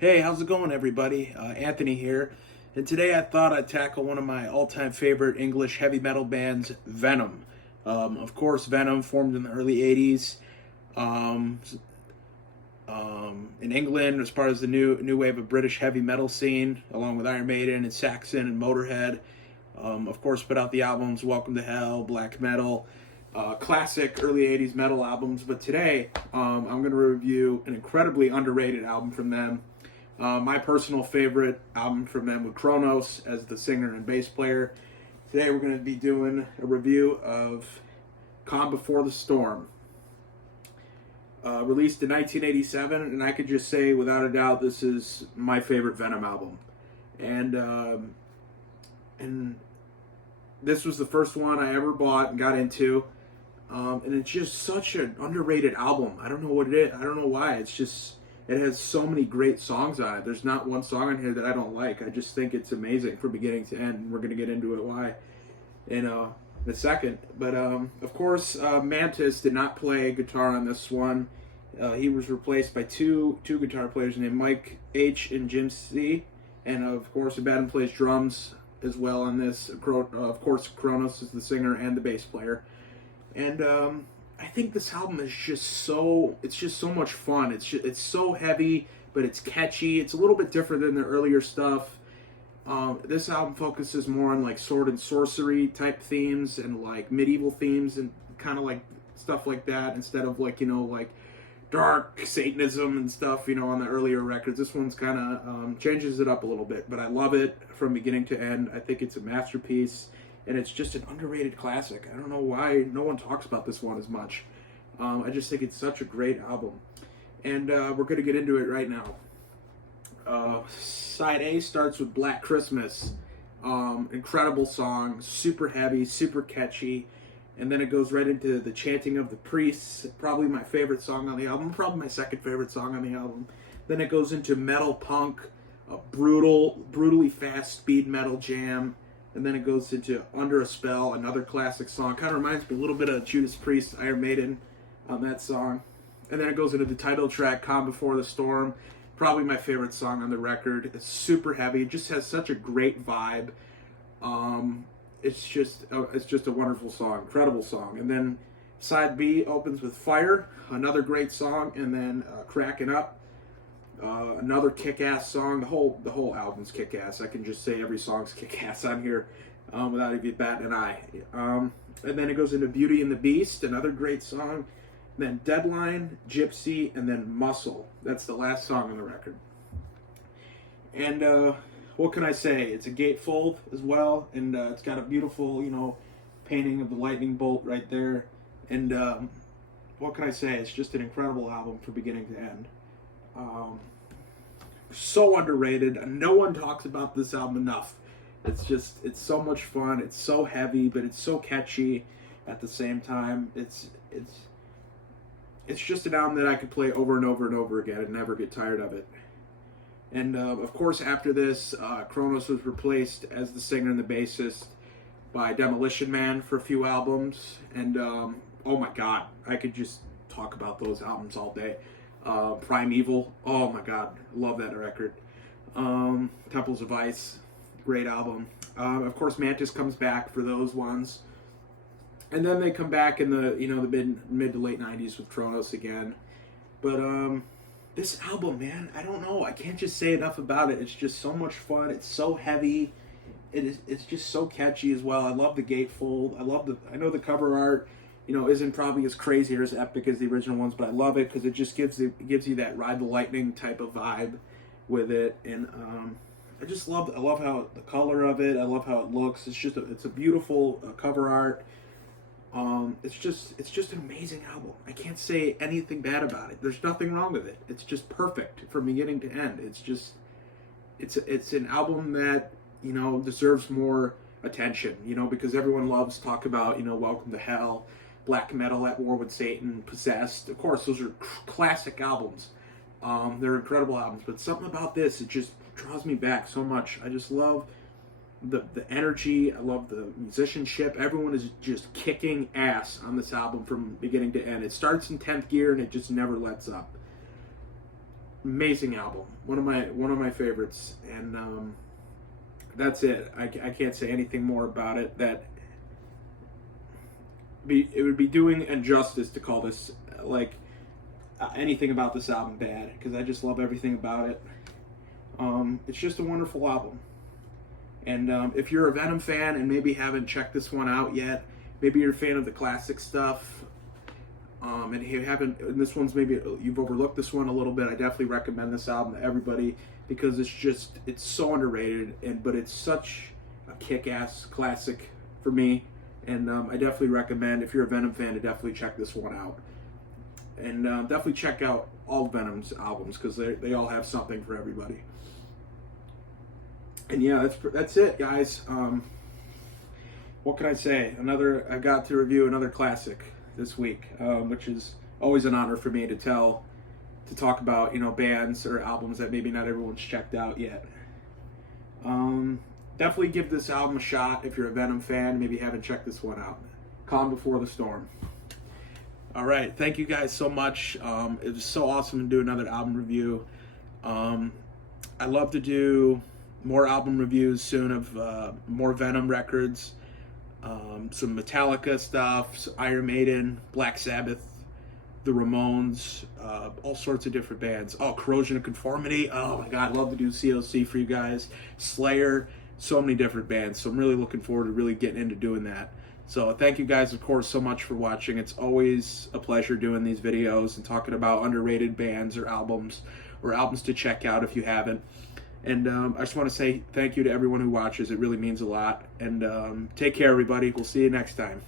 Hey, how's it going, everybody? Anthony here, and today I thought I'd tackle one of my all-time favorite English heavy metal bands, Venom. Of course, Venom formed in the early '80s um, in England as part of the new wave of British heavy metal scene, along with Iron Maiden and Saxon and Motorhead. Of course, put out the albums Welcome to Hell, Black Metal, classic early '80s metal albums. But today, I'm going to review an incredibly underrated album from them. My personal favorite album from them with Kronos as the singer and bass player. Today we're going to be doing a review of Calm Before the Storm. Released in 1987, and I could just say without a doubt this is my favorite Venom album. And this was the first one I ever bought and got into. And it's just such an underrated album. I don't know what it is. I don't know why. It has so many great songs on it. There's not one song on here that I don't like. I just think it's amazing from beginning to end. We're going to get into it why in a second. But of course, Mantis did not play guitar on this one. He was replaced by two guitar players named Mike H. and Jim C. And of course, Abaddon plays drums as well on this. Of course, Kronos is the singer and the bass player. And I think this album is just so much fun. It's so heavy, but it's catchy. It's a little bit different than the earlier stuff. This album focuses more on like sword and sorcery type themes and like medieval themes and kind of like stuff like that instead of like like dark Satanism and stuff on the earlier records. This one's kind of changes it up a little bit, but I love it from beginning to end. I think it's a masterpiece. And it's just an underrated classic. I don't know why no one talks about this one as much. I just think it's such a great album. And we're going to get into it right now. Side A starts with Black Christmas. Incredible song, super heavy, super catchy. And then it goes right into the chanting of the priests, probably my favorite song on the album, probably my second favorite song on the album. Then it goes into metal punk, a brutally fast speed metal jam. And then it goes into Under a Spell, another classic song. Kind of reminds me a little bit of Judas Priest, Iron Maiden on that song. And then it goes into the title track, Calm Before the Storm. Probably my favorite song on the record. It's super heavy. It just has such a great vibe. It's just a wonderful song, incredible song. And then side B opens with Fire, another great song. And then Cracking Up. Another kick-ass song. The whole album's kick-ass. I can just say every song's kick-ass on here without even batting an eye. And then it goes into Beauty and the Beast, another great song. Then Deadline, Gypsy, and then Muscle. That's the last song on the record. And what can I say? It's a gatefold as well, and it's got a beautiful, painting of the lightning bolt right there. And what can I say? It's just an incredible album from beginning to end. So underrated. No one talks about this album enough. It's so much fun. It's so heavy, but it's so catchy at the same time. It's just an album that I could play over and over and over again and never get tired of it. And of course, after this, Kronos was replaced as the singer and the bassist by Demolition Man for a few albums. And oh my God, I could just talk about those albums all day. Primeval, oh my God, love that record. Temples of Ice, great album. Of course, Mantis comes back for those ones, and then they come back in the the mid to late '90s with Kronos again. But this album, man, I don't know, I can't just say enough about it. It's just so much fun. It's so heavy. It's just so catchy as well. I love the gatefold. I know the cover art isn't probably as crazy or as epic as the original ones, but I love it because it just gives you that Ride the Lightning type of vibe with it. And I love how the color of it. I love how it looks. It's a beautiful cover art. It's just an amazing album. I can't say anything bad about it. There's nothing wrong with it. It's just perfect from beginning to end. It's an album that deserves more attention. Because everyone loves talk about Welcome to Hell, Black Metal, At War with Satan, Possessed. Of course, those are classic albums. They're incredible albums, but something about this, it just draws me back so much. I just love the energy. I love the musicianship. Everyone is just kicking ass on this album from beginning to end. It starts in 10th gear and it just never lets up. amazing album, one of my favorites, and that's it. I can't say anything more about it. It would be doing injustice to call this like anything about this album bad, because I just love everything about it. It's just a wonderful album. And if you're a Venom fan and maybe haven't checked this one out yet, maybe you're a fan of the classic stuff, and you haven't, and this one's maybe you've overlooked this one a little bit, I definitely recommend this album to everybody, because it's so underrated, but it's such a kick-ass classic for me. And I definitely recommend, if you're a Venom fan, to definitely check this one out. And definitely check out all Venom's albums, because they all have something for everybody. And yeah, that's it, guys. What can I say? I got to review another classic this week, which is always an honor for me to talk about, bands or albums that maybe not everyone's checked out yet. Definitely give this album a shot if you're a Venom fan. Maybe you haven't checked this one out. Calm Before the Storm. All right, thank you guys so much. It was so awesome to do another album review. I love to do more album reviews soon of more Venom records, some Metallica stuff, Iron Maiden, Black Sabbath, the Ramones, all sorts of different bands. Oh, Corrosion of Conformity. Oh my God, I'd love to do COC for you guys. Slayer, so many different bands. So I'm really looking forward to really getting into doing that. So thank you guys, of course, so much for watching. It's always a pleasure doing these videos and talking about underrated bands or albums to check out if you haven't. And I just want to say thank you to everyone who watches. It really means a lot. And take care, everybody. We'll see you next time.